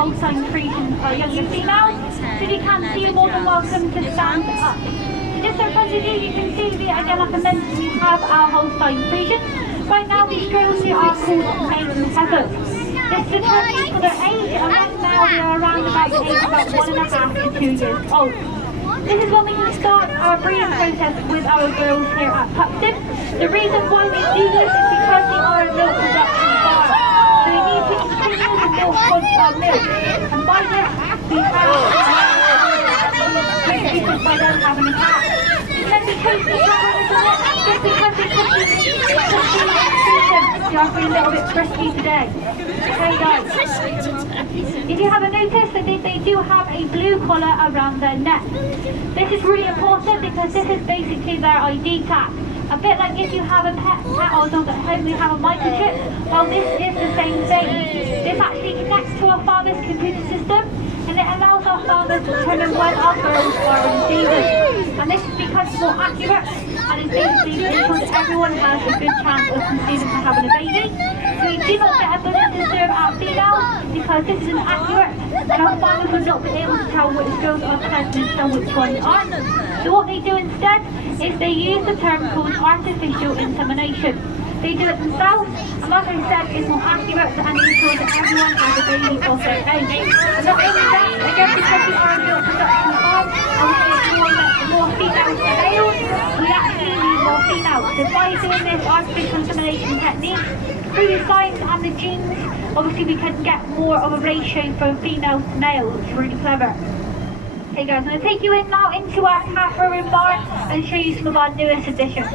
Holstein Friesian younger females. So if you can see, you're more than welcome to stand up. Just in front of you, you can see that again, like I mentioned, we have our Holstein Friesian. Right now, these girls here are called maiden heifers. This is a term for their age, and right now they are around about the age of about 1.5 to 2 years old. This is when we can start our breeding process with our girls here at Puxton. The reason why we do this is because they are a milk production farm. So they need to continue the milk milk. And by this, we have produced by them having a calf. Then because we have a little bit, just because they could be are a little bit frisky today. Okay guys, if you haven't noticed, they do have a blue collar around their neck. This is really important because this is basically their ID tag. A bit like if you have a pet or dog at home, we have a microchip. Well, this is the same thing. This actually connects to our farmer's computer system, and it allows our farmers to determine when our girls are in season. And this is because it's more accurate, and it's basically ensures that everyone has a good chance of conceiving and having a baby. So we do not get a buzzer to serve our females because this isn't accurate, and our farmers will not be able to tell which girls are pregnant and which ones aren't. So what they do instead is they use the term called artificial insemination. They do it themselves, and like I said, it's more accurate and ensures that everyone has a baby of their age. And not only that, again, because we are a milk production farm, and we want more females than males, we actually need more females. So by doing this artificial insemination technique, through the science and the genes, obviously we can get more of a ratio from females to males, which is really clever. Okay guys, I'm going to take you in now into our calf rearing barn and show you some of our newest additions.